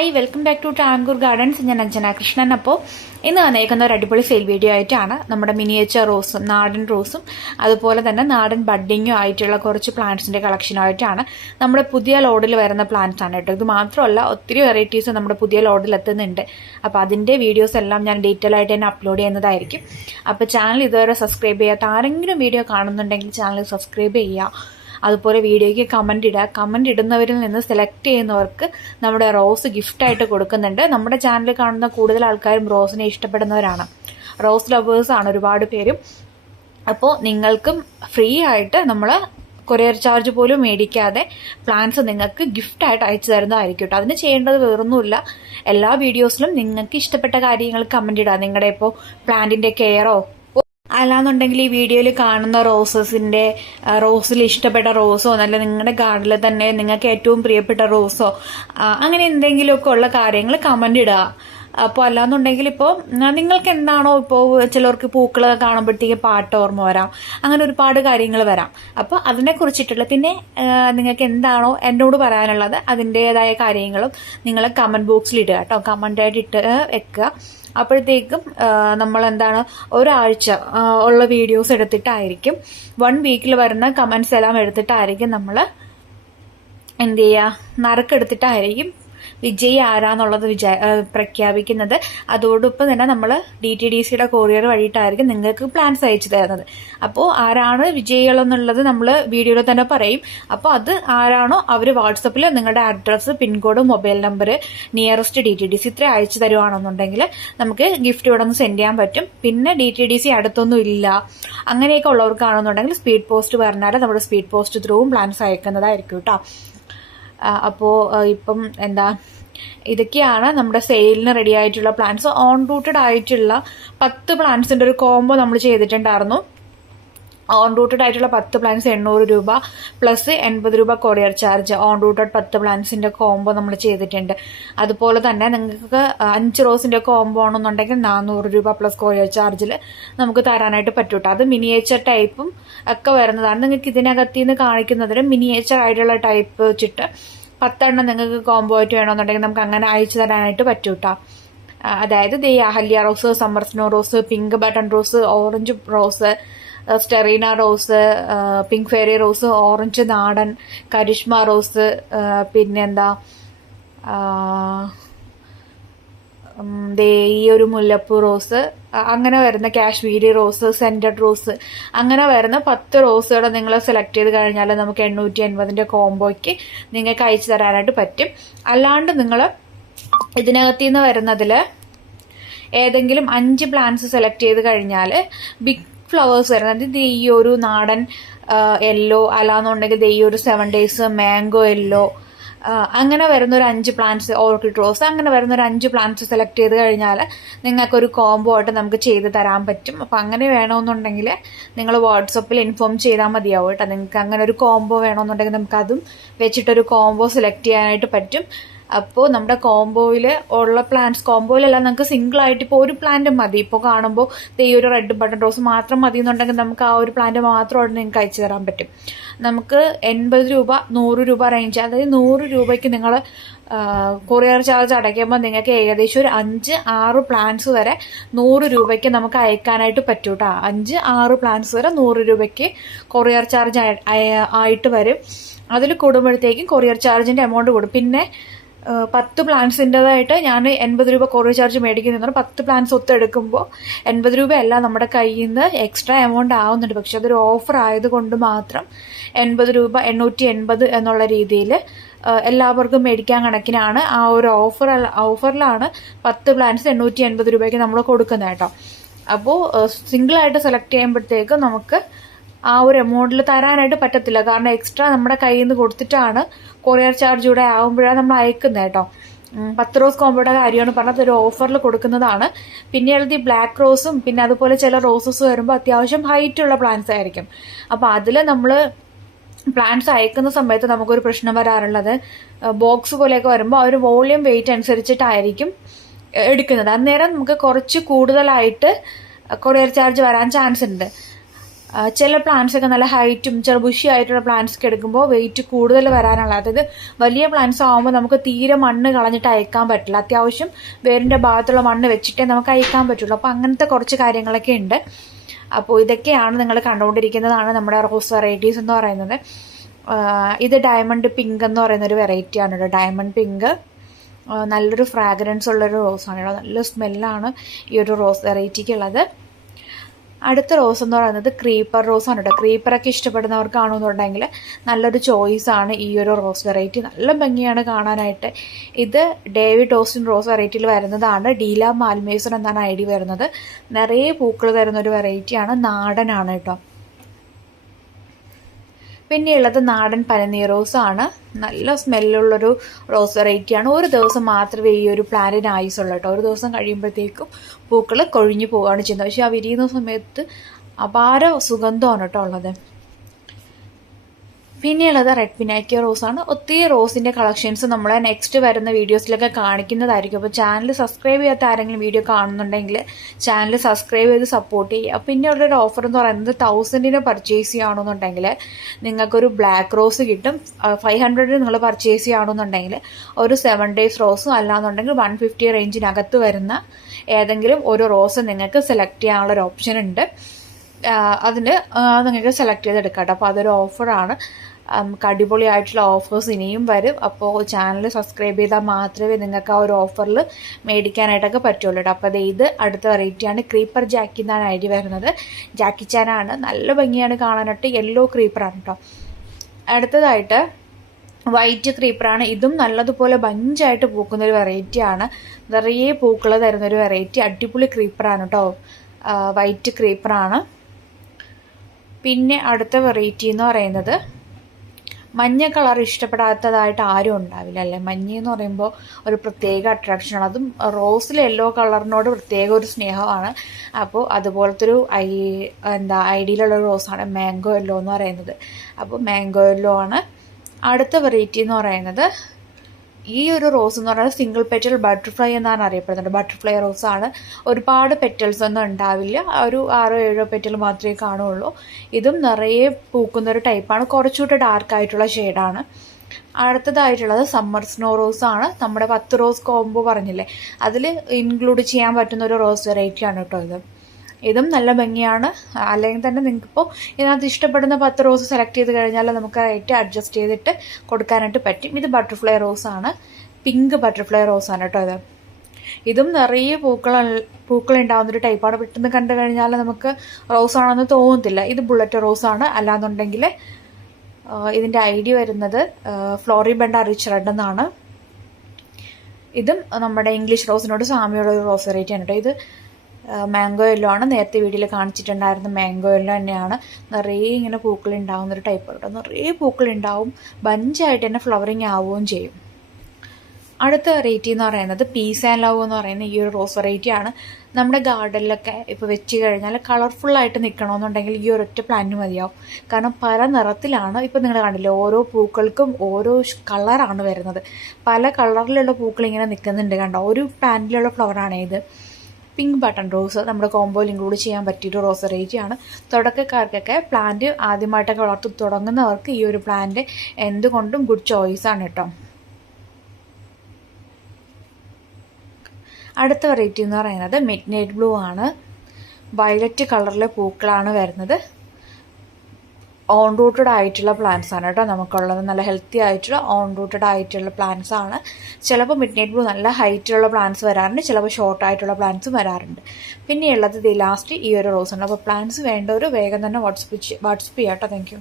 Hi welcome back to Tankoor gardens. ഞാൻ അഞ്ജന കൃഷ്ണൻ. അപ്പോൾ ഇന്ന് വന്നേക്കുന്ന ഒരു അടിപൊളി സെയിൽ വീഡിയോ ആയിട്ടാണ്. നമ്മുടെ മിനിയേച്ചർ റോസും നാടൻ റോസും അതുപോലെ തന്നെ നാടൻ ബഡ്ഡിങ്ങും ആയിട്ടുള്ള കുറച്ച് പ്ലാന്റ്സിന്റെ കളക്ഷനുമായിട്ടാണ്. നമ്മുടെ പുതിയ ലോഡിൽ വരുന്ന പ്ലാന്റ്സ് ആണ് കേട്ടോ. ഇത് മാത്രമല്ല, ഒത്തിരി വെറൈറ്റീസ് നമ്മുടെ പുതിയ ലോഡിൽ എത്തുന്നുണ്ട്. അപ്പോൾ അതിന്റെ വീഡിയോസ് എല്ലാം ഞാൻ ഡീറ്റെയിൽ ആയിട്ട് തന്നെ അപ്ലോഡ് ചെയ്യുന്നതായിരിക്കും. അപ്പോൾ ചാനൽ ഇതുവരെ സബ്സ്ക്രൈബ് ചെയ്യാത്ത ആരെങ്കിലും വീഡിയോ കാണുന്നുണ്ടെങ്കിൽ ചാനൽ സബ്സ്ക്രൈബ് ചെയ്യുക. അതുപോലെ വീഡിയോയ്ക്ക് കമന്റ് ഇടുക. കമന്റ് ഇടുന്നവരിൽ നിന്ന് സെലക്ട് ചെയ്യുന്നവർക്ക് നമ്മുടെ റോസ് ഗിഫ്റ്റായിട്ട് കൊടുക്കുന്നുണ്ട്. നമ്മുടെ ചാനൽ കാണുന്ന കൂടുതൽ ആൾക്കാരും റോസിനെ ഇഷ്ടപ്പെടുന്നവരാണ്, റോസ് ലവേഴ്സ് ആണ് ഒരുപാട് പേരും. അപ്പോൾ നിങ്ങൾക്കും ഫ്രീ ആയിട്ട് നമ്മൾ കൊറിയർ ചാർജ് പോലും മേടിക്കാതെ പ്ലാന്റ്സ് നിങ്ങൾക്ക് ഗിഫ്റ്റായിട്ട് അയച്ചു തരുന്നതായിരിക്കും കേട്ടോ. അതിന് ചെയ്യേണ്ടത് വേറൊന്നുമില്ല. എല്ലാ വീഡിയോസിലും നിങ്ങൾക്ക് ഇഷ്ടപ്പെട്ട കാര്യങ്ങൾ കമന്റ് ഇടുക. നിങ്ങളുടെ ഇപ്പോൾ പ്ലാന്റിന്റെ കെയറോ അല്ലാന്നുണ്ടെങ്കിൽ ഈ വീഡിയോയിൽ കാണുന്ന റോസിൽ ഇഷ്ടപ്പെട്ട റോസോ, നല്ല നിങ്ങളുടെ ഗാർഡനിൽ തന്നെ നിങ്ങൾക്ക് ഏറ്റവും പ്രിയപ്പെട്ട റോസോ, അങ്ങനെ എന്തെങ്കിലുമൊക്കെ ഉള്ള കാര്യങ്ങൾ കമന്റ് ഇടുക. അപ്പോൾ അല്ലാന്നുണ്ടെങ്കിൽ ഇപ്പോൾ നിങ്ങൾക്ക് എന്താണോ, ഇപ്പോൾ ചിലർക്ക് പൂക്കൾ കാണുമ്പോഴത്തേക്ക് പാട്ട് ഓർമ്മ വരാം, അങ്ങനെ ഒരുപാട് കാര്യങ്ങൾ വരാം. അപ്പോൾ അതിനെക്കുറിച്ചിട്ടുള്ള പിന്നെ നിങ്ങൾക്ക് എന്താണോ എന്നോട് പറയാനുള്ളത് അതിൻ്റെതായ കാര്യങ്ങളും നിങ്ങൾ കമന്റ് ബോക്സിൽ ഇടുക കേട്ടോ. കമന്റായിട്ട് ഇട്ട് വെക്കുക. അപ്പോഴത്തേക്കും നമ്മൾ ഒരാഴ്ച ഉള്ള വീഡിയോസ് എടുത്തിട്ടായിരിക്കും, 1 വീക്കിൽ വരുന്ന കമന്റ്സ് എല്ലാം എടുത്തിട്ടായിരിക്കും നമ്മൾ എന്ത് ചെയ്യുക, നറുക്കെടുത്തിട്ടായിരിക്കും വിജയി ആരാന്നുള്ളത് പ്രഖ്യാപിക്കുന്നത്. അതോടൊപ്പം തന്നെ നമ്മൾ DTDCയുടെ കൊറിയർ വഴിയിട്ടായിരിക്കും നിങ്ങൾക്ക് പ്ലാൻസ് അയച്ചു തരുന്നത്. അപ്പോൾ ആരാണ് വിജയികളെന്നുള്ളത് നമ്മൾ വീഡിയോയിൽ തന്നെ പറയും. അപ്പോൾ അത് ആരാണോ അവർ വാട്സപ്പിൽ നിങ്ങളുടെ address, pincode, mobile number, nearest DTDC ഇത്ര അയച്ചു തരുവാണെന്നുണ്ടെങ്കിൽ നമുക്ക് ഗിഫ്റ്റ് ഇവിടെ നിന്ന് സെൻഡ് ചെയ്യാൻ പറ്റും. പിന്നെ DTDC അടുത്തൊന്നും ഇല്ല അങ്ങനെയൊക്കെ ഉള്ളവർക്കാണെന്നുണ്ടെങ്കിൽ സ്പീഡ് പോസ്റ്റ് പറഞ്ഞാൽ നമ്മുടെ സ്പീഡ് പോസ്റ്റ് ത്രൂവും പ്ലാൻസ് അയക്കുന്നതായിരിക്കും കേട്ടോ. അപ്പോൾ ഇപ്പം ഇതൊക്കെയാണ് നമ്മുടെ സെയിലിന് റെഡി ആയിട്ടുള്ള പ്ലാന്റ്സ്. ഓൺ റൂട്ടഡ് ആയിട്ടുള്ള 10 പ്ലാന്റ്സിന്റെ ഒരു കോംബോ നമ്മൾ ചെയ്തിട്ടുണ്ടായിരുന്നു. ഓൺ റൂട്ടഡ് ആയിട്ടുള്ള 10 പ്ലാന്റ്സ് 800 രൂപ പ്ലസ് 80 രൂപ കൊറിയർ ചാർജ്. ഓൺ റൂട്ടഡ് 10 പ്ലാന്റ്സിന്റെ കോംബോ നമ്മൾ ചെയ്തിട്ടുണ്ട്. അതുപോലെ തന്നെ നിങ്ങൾക്ക് 5 റോസിന്റെ കോംബോ ആണെന്നുണ്ടെങ്കിൽ 400 രൂപ പ്ലസ് കൊറിയർ ചാർജിൽ നമുക്ക് തരാനായിട്ട് പറ്റൂട്ടോ. അത് മിനിയേച്ചർ ടൈപ്പും ഒക്കെ വരുന്നതാണ്. നിങ്ങൾക്ക് ഇതിനകത്ത് കാണിക്കുന്നതിന് മിനിയേച്ചർ ആയിട്ടുള്ള ടൈപ്പ് വെച്ചിട്ട് 10 എണ്ണം നിങ്ങൾക്ക് കോംബോ ആയിട്ട് വേണമെന്നുണ്ടെങ്കിൽ നമുക്ക് അങ്ങനെ അയച്ചു തരാനായിട്ട് പറ്റൂട്ടോ. അതായത് Ahalya rose, summer snow rose, pink button rose, orange rose, സ്റ്റെറീന rose, pink fairy rose, orange നാടൻ, കരിഷ്മ റോസ്, ഈ ഒരു മുല്ലപ്പൂ റോസ്, അങ്ങനെ വരുന്ന കാശ്മീരി റോസ്, സെന്റഡ് റോസ്, അങ്ങനെ വരുന്ന 10 റോസുകൾ നിങ്ങൾ സെലക്ട് ചെയ്ത് കഴിഞ്ഞാൽ നമുക്ക് 880ന്റെ കോംബോയ്ക്ക് നിങ്ങൾക്ക് അയച്ചു തരാനായിട്ട് പറ്റും. അല്ലാണ്ട് നിങ്ങൾ ഇതിനകത്ത് നിന്ന് വരുന്നതിൽ ഏതെങ്കിലും 5 പ്ലാന്റ്സ് സെലക്ട് ചെയ്ത് കഴിഞ്ഞാൽ ബിഗ് ഫ്ലവേഴ്സ് വരുന്നത് ഈ ഒരു നാടൻ യെല്ലോ, അല്ലാന്നുണ്ടെങ്കിൽ ഈ ഒരു 7 days മാംഗോ യെല്ലോ, അങ്ങനെ വരുന്ന ഒരു 5 പ്ലാന്റ്സ്, ഓർക്കിഡ് റോസ്, അങ്ങനെ വരുന്ന ഒരു 5 പ്ലാന്റ്സ് സെലക്ട് ചെയ്ത് കഴിഞ്ഞാൽ നിങ്ങൾക്കൊരു കോംബോ ആയിട്ട് നമുക്ക് ചെയ്ത് തരാൻ പറ്റും. അപ്പം അങ്ങനെ വേണമെന്നുണ്ടെങ്കിൽ നിങ്ങൾ വാട്സപ്പിൽ ഇൻഫോം ചെയ്താൽ മതിയാവും കേട്ടോ. നിങ്ങൾക്ക് അങ്ങനെ ഒരു കോംബോ വേണമെന്നുണ്ടെങ്കിൽ നമുക്കതും വെച്ചിട്ടൊരു കോംബോ സെലക്ട് ചെയ്യാനായിട്ട് പറ്റും. അപ്പോൾ നമ്മുടെ കോംബോയിൽ ഉള്ള പ്ലാന്റ്സ്, കോംബോയിലെല്ലാം നമുക്ക് സിംഗിൾ ആയിട്ട് ഇപ്പോൾ ഒരു പ്ലാന്റ് മതി. ഇപ്പോൾ കാണുമ്പോൾ ഈ ഒരു റെഡ് ബട്ടൺ റോസ് മാത്രം മതി എന്നുണ്ടെങ്കിൽ നമുക്ക് ആ ഒരു പ്ലാന്റ് മാത്രമായിട്ട് നിങ്ങൾക്ക് അയച്ചു തരാൻ പറ്റും. നമുക്ക് 80 രൂപ 100 രൂപ റേഞ്ച്, അതായത് 100 രൂപയ്ക്ക് നിങ്ങൾ കൊറിയർ ചാർജ് അടയ്ക്കുമ്പോൾ നിങ്ങൾക്ക് ഏകദേശം ഒരു 5-6 പ്ലാന്റ്സ് വരെ 100 രൂപയ്ക്ക് നമുക്ക് അയക്കാനായിട്ട് പറ്റും കേട്ടോ. 5-6 പ്ലാന്റ്സ് വരെ 100 രൂപയ്ക്ക് കൊറിയർ ചാർജ് ആയിട്ട് വരും. അതിൽ കൂടുമ്പോഴത്തേക്കും കൊറിയർ ചാർജിന്റെ എമൗണ്ട് കൂടും. പിന്നെ 10 പ്ലാന്റ്സിൻ്റെതായിട്ട് ഞാൻ 80 രൂപ കൊറിയർ ചാർജ് മേടിക്കുന്നതാണ്. 10 പ്ലാന്റ്സ് ഒത്തെടുക്കുമ്പോൾ 80 രൂപയല്ല നമ്മുടെ കയ്യിൽ നിന്ന് എക്സ്ട്രാ എമൗണ്ട് ആവുന്നുണ്ട്. പക്ഷെ അതൊരു ഓഫർ ആയതുകൊണ്ട് മാത്രം 80 രൂപ 880 എന്നുള്ള രീതിയിൽ എല്ലാവർക്കും മേടിക്കാൻ കണക്കിനാണ്. ആ ഒരു ഓഫറിലാണ് 10 പ്ലാന്റ്സ് 880 രൂപയ്ക്ക് നമ്മൾ കൊടുക്കുന്നത് കേട്ടോ. അപ്പോൾ സിംഗിളായിട്ട് സെലക്ട് ചെയ്യുമ്പോഴത്തേക്ക് നമുക്ക് ആ ഒരു എമൗണ്ടിൽ തരാനായിട്ട് പറ്റത്തില്ല. കാരണം എക്സ്ട്രാ നമ്മുടെ കയ്യിൽ നിന്ന് കൊടുത്തിട്ടാണ് കൊറിയർ ചാർജ് ഇവിടെ ആവുമ്പോഴാണ് നമ്മൾ അയക്കുന്നത് കേട്ടോ. 10 റോസ് കോംബോയുടെ കാര്യമാണ് പറഞ്ഞത്, ഒരു ഓഫറിൽ കൊടുക്കുന്നതാണ്. പിന്നെയുള്ളത് ഈ ബ്ലാക്ക് റോസും പിന്നെ അതുപോലെ ചില റോസസ് വരുമ്പോൾ അത്യാവശ്യം ഹൈറ്റ് ഉള്ള പ്ലാന്റ്സ് ആയിരിക്കും. അപ്പോൾ അതിൽ നമ്മൾ പ്ലാന്റ്സ് അയക്കുന്ന സമയത്ത് നമുക്കൊരു പ്രശ്നം വരാറുള്ളത്, ബോക്സ് പോലെയൊക്കെ വരുമ്പോൾ ആ ഒരു വോളിയം വെയിറ്റ് അനുസരിച്ചിട്ടായിരിക്കും എടുക്കുന്നത്. അന്നേരം നമുക്ക് കുറച്ച് കൂടുതലായിട്ട് കൊറിയർ ചാർജ് വരാൻ ചാൻസ് ഉണ്ട്. ചില പ്ലാന്റ്സ് ഒക്കെ നല്ല ഹൈറ്റും ചെറുബുഷി ആയിട്ടുള്ള പ്ലാന്റ്സ് ഒക്കെ എടുക്കുമ്പോൾ വെയിറ്റ് കൂടുതൽ വരാനുള്ള, അതായത് വലിയ പ്ലാന്റ്സ് ആകുമ്പോൾ നമുക്ക് തീരെ മണ്ണ് കളഞ്ഞിട്ട് അയക്കാൻ പറ്റില്ല. അത്യാവശ്യം വേരിൻ്റെ ഭാഗത്തുള്ള മണ്ണ് വെച്ചിട്ടേ നമുക്ക് അയക്കാൻ പറ്റുള്ളൂ. അപ്പോൾ അങ്ങനത്തെ കുറച്ച് കാര്യങ്ങളൊക്കെ ഉണ്ട്. അപ്പോൾ ഇതൊക്കെയാണ് നിങ്ങൾ കണ്ടുകൊണ്ടിരിക്കുന്നതാണ് നമ്മുടെ റോസ് വെറൈറ്റീസ് എന്ന് പറയുന്നത്. ഇത് ഡയമണ്ട് പിങ്ക് എന്ന് പറയുന്ന ഒരു വെറൈറ്റിയാണ് കേട്ടോ. ഡയമണ്ട് പിങ്ക് നല്ലൊരു ഫ്രാഗ്രൻസ് ഉള്ളൊരു റോസാണ് കേട്ടോ. നല്ല സ്മെല്ലാണ് ഈ ഒരു റോസ് വെറൈറ്റിക്ക് ഉള്ളത്. അടുത്ത റോസ് എന്ന് പറയുന്നത് ക്രീപ്പർ റോസാണ് കേട്ടോ. ക്രീപ്പറൊക്കെ ഇഷ്ടപ്പെടുന്നവർക്കാണെന്നുണ്ടെങ്കിൽ നല്ലൊരു ചോയ്സാണ് ഈ ഒരു റോസ് വെറൈറ്റി. നല്ല ഭംഗിയാണ് കാണാനായിട്ട്. ഇത് ഡേവിഡ് ഓസ്റ്റിൻ റോസ് വെറൈറ്റിയിൽ വരുന്നതാണ്. ഡീല മാൽമേസൺ എന്നാണ് ഐഡി വരുന്നത്. നിറയെ പൂക്കൾ തരുന്ന ഒരു വെറൈറ്റിയാണ്. നാടനാണ് കേട്ടോ. പിന്നെയുള്ളത് നാടൻ പനിനീർ റോസാണ്. നല്ല സ്മെല്ലുള്ളൊരു റോസ് വെറൈറ്റിയാണ്. ഒരു ദിവസം മാത്രമേ ഈ ഒരു പ്ലാന്റിന് ആയുസുള്ളൂ കേട്ടോ. ഒരു ദിവസം കഴിയുമ്പോഴത്തേക്കും പൂക്കൾ കൊഴിഞ്ഞു പോവുകയാണ് ചെയ്യുന്നത്. പക്ഷെ ആ വിരിയുന്ന സമയത്ത് അപാര സുഗന്ധമാണ് കേട്ടോ ഉള്ളത്. പിന്നെയുള്ളത് റെഡ് പിനാക്കിയ റോസാണ്. ഒത്തിരി റോസിൻ്റെ കളക്ഷൻസ് നമ്മളെ നെക്സ്റ്റ് വരുന്ന വീഡിയോസിലൊക്കെ കാണിക്കുന്നതായിരിക്കും. അപ്പോൾ ചാനൽ സബ്സ്ക്രൈബ് ചെയ്യാത്ത ആരെങ്കിലും വീഡിയോ കാണുന്നുണ്ടെങ്കിൽ ചാനൽ സബ്സ്ക്രൈബ് ചെയ്ത് സപ്പോർട്ട് ചെയ്യുക. പിന്നെയുള്ളൊരു ഓഫർ എന്ന് പറയുന്നത് 1000 പർച്ചേസ് ചെയ്യുകയാണെന്നുണ്ടെങ്കിൽ നിങ്ങൾക്കൊരു ബ്ലാക്ക് റോസ് കിട്ടും. 500 നിങ്ങൾ പർച്ചേസ് ചെയ്യുകയാണെന്നുണ്ടെങ്കിൽ ഒരു 7 days റോസും, അല്ലാന്നുണ്ടെങ്കിൽ 150 റേഞ്ചിനകത്ത് വരുന്ന ഏതെങ്കിലും ഒരു റോസ് നിങ്ങൾക്ക് സെലക്ട് ചെയ്യാനുള്ളൊരു ഓപ്ഷൻ ഉണ്ട്. അതിന് നിങ്ങൾക്ക് സെലക്ട് ചെയ്തെടുക്കാം കേട്ടോ. അപ്പോൾ അതൊരു ഓഫറാണ്. അടിപൊളിയായിട്ടുള്ള ഓഫേഴ്സ് ഇനിയും വരും. അപ്പോൾ ചാനൽ സബ്സ്ക്രൈബ് ചെയ്താൽ മാത്രമേ നിങ്ങൾക്ക് ആ ഒരു ഓഫറിൽ മേടിക്കാനായിട്ടൊക്കെ പറ്റുള്ളൂ കേട്ടോ. അപ്പോൾ ഇത് അടുത്ത വെറൈറ്റിയാണ്. ക്രീപ്പർ ജാക്കി എന്നാണ് ഐഡി വരുന്നത്. ജാക്കി ചാനാണ്. നല്ല ഭംഗിയാണ് കാണാനായിട്ട്. യെല്ലോ ക്രീപ്പറാണ് കേട്ടോ. അടുത്തതായിട്ട് വൈറ്റ് ക്രീപ്പറാണ്. ഇതും നല്ലതുപോലെ ബഞ്ചായിട്ട് പൂക്കുന്നൊരു വെറൈറ്റിയാണ്. നിറയെ പൂക്കൾ തരുന്നൊരു വെറൈറ്റി. അടിപൊളി ക്രീപ്പറാണ് കേട്ടോ. വൈറ്റ് ക്രീപ്പറാണ്. പിന്നെ അടുത്ത വെറൈറ്റി എന്ന് പറയുന്നത് മഞ്ഞ കളർ ഇഷ്ടപ്പെടാത്തതായിട്ട് ആരും ഉണ്ടാവില്ല അല്ലേ. മഞ്ഞ എന്ന് പറയുമ്പോൾ ഒരു പ്രത്യേക അട്രാക്ഷനാണ്. അതും റോസിൽ യെല്ലോ കളറിനോട് പ്രത്യേക ഒരു സ്നേഹമാണ്. അപ്പോൾ അതുപോലത്തെ ഒരു ഐഡിയയിലുള്ള റോസാണ് മാംഗോ യെല്ലോ എന്ന് പറയുന്നത്. അപ്പോൾ മാംഗോ യെല്ലോ ആണ്. അടുത്ത വെറൈറ്റി എന്ന് പറയുന്നത് ഈ ഒരു റോസ് എന്ന് പറയുന്നത് സിംഗിൾ പെറ്റൽ ബട്ടർഫ്ലൈ എന്നാണ് അറിയപ്പെടുന്നത്. ബട്ടർഫ്ലൈ റോസാണ്. ഒരുപാട് പെറ്റൽസ് ഒന്നും ഉണ്ടാവില്ല. ഒരു 6-7 പെറ്റൽ മാത്രമേ കാണുള്ളൂ. ഇതും നിറയെ പൂക്കുന്നൊരു ടൈപ്പാണ്. കുറച്ചുകൂടെ ഡാർക്കായിട്ടുള്ള ഷെയ്ഡാണ്. അടുത്തതായിട്ടുള്ളത് സമ്മർ സ്നോ റോസ് ആണ്. നമ്മുടെ 10 റോസ് കോംബോ പറഞ്ഞില്ലേ, അതിൽ ഇൻക്ലൂഡ് ചെയ്യാൻ പറ്റുന്ന ഒരു റോസ് വെറൈറ്റിയാണ് കേട്ടോ. ഇതും നല്ല ഭംഗിയാണ്. അല്ലെങ്കിൽ തന്നെ നിങ്ങൾക്കിപ്പോൾ ഇതിനകത്ത് ഇഷ്ടപ്പെടുന്ന 10 റോസ് സെലക്ട് ചെയ്ത് കഴിഞ്ഞാൽ നമുക്ക് റേറ്റ് അഡ്ജസ്റ്റ് ചെയ്തിട്ട് കൊടുക്കാനായിട്ട് പറ്റും. ഇത് ബട്ടർഫ്ലൈ റോസാണ്. പിങ്ക് ബട്ടർഫ്ലൈ റോസാണ് കേട്ടോ. ഇതും നിറയെ പൂക്കളുണ്ടാവുന്നൊരു ടൈപ്പാണ്. പെട്ടെന്ന് കണ്ടു കഴിഞ്ഞാൽ നമുക്ക് റോസാണെന്ന് തോന്നത്തില്ല. ഇത് ബുള്ളറ്റ് റോസാണ്. അല്ലാന്നുണ്ടെങ്കിൽ ഇതിൻ്റെ ഐഡി വരുന്നത് ഫ്ലോറിബണ്ട റിച്ച് റെഡ് എന്നാണ്. ഇതും നമ്മുടെ ഇംഗ്ലീഷ് റോസിനോട് സാമ്യമുള്ള ഒരു റോസ് വെറൈറ്റിയാണ് കേട്ടോ. ഇത് മാംഗോ യെല്ലോ ആണ്. നേരത്തെ വീഡിയോയിൽ കാണിച്ചിട്ടുണ്ടായിരുന്ന മാംഗോ യെല്ലോ തന്നെയാണ്. നിറയെ ഇങ്ങനെ പൂക്കൾ ഉണ്ടാവുന്നൊരു ടൈപ്പ് കേട്ടോ. നിറയെ പൂക്കൾ ഉണ്ടാവും. ബഞ്ചായിട്ട് തന്നെ ഫ്ലവറിങ് ആവുകയും ചെയ്യും. അടുത്ത വെറൈറ്റി എന്ന് പറയുന്നത് പീസ് ആൻഡ് ലവ് എന്ന് പറയുന്ന ഈ ഒരു റോസ് വെറൈറ്റിയാണ്. നമ്മുടെ ഗാർഡനിലൊക്കെ ഇപ്പോൾ വെച്ച് കഴിഞ്ഞാൽ കളർഫുള്ളായിട്ട് നിൽക്കണമെന്നുണ്ടെങ്കിൽ ഈ ഒരൊറ്റ പ്ലാന്റ് മതിയാവും. കാരണം പല നിറത്തിലാണ്. ഇപ്പോൾ നിങ്ങൾ കണ്ടില്ലേ, ഓരോ പൂക്കൾക്കും ഓരോ കളറാണ് വരുന്നത്. പല കളറിലുള്ള പൂക്കൾ ഇങ്ങനെ നിൽക്കുന്നുണ്ട് കണ്ടോ. ഒരു പ്ലാന്റിലുള്ള ഫ്ലവറാണ് ഇത്. പിങ്ക് ബട്ടൺ റോസ് നമ്മുടെ കോംബോയിൽ ഇൻക്ലൂഡ് ചെയ്യാൻ പറ്റിയൊരു റോസ് വെറൈറ്റിയാണ്. തുടക്കക്കാർക്കൊക്കെ പ്ലാന്റ് ആദ്യമായിട്ടൊക്കെ വളർത്തി തുടങ്ങുന്നവർക്ക് ഈ ഒരു പ്ലാന്റ് എന്തുകൊണ്ടും ഗുഡ് ചോയ്സാണ് കേട്ടോ. അടുത്ത വെറൈറ്റി എന്ന് പറയുന്നത് മിഡ് നൈറ്റ് ബ്ലൂ ആണ്. വയലറ്റ് കളറിലെ പൂക്കളാണ് വരുന്നത്. ഓൺ റൂട്ടഡ് ആയിട്ടുള്ള പ്ലാന്റ്സ് ആണ് കേട്ടോ നമുക്കുള്ളത്. നല്ല ഹെൽത്തി ആയിട്ടുള്ള ഓൺ റൂട്ടഡ് ആയിട്ടുള്ള പ്ലാന്റ്സ് ആണ്. ചിലപ്പോൾ മിഡ് നൈറ്റ് ബ്ലൂ നല്ല ഹൈറ്റുള്ള പ്ലാന്റ്സ് വരാറുണ്ട്. ചിലപ്പോൾ ഷോർട്ട് ആയിട്ടുള്ള പ്ലാന്റ്സും വരാറുണ്ട്. പിന്നെയുള്ളത് ലാസ്റ്റ് ഈ ഒരു റോസ് ഉണ്ട്. അപ്പോൾ പ്ലാന്റ്സ് വേണ്ടവർ വേഗം തന്നെ വാട്സപ്പ് ചെയ്യാം കേട്ടോ. Thank you.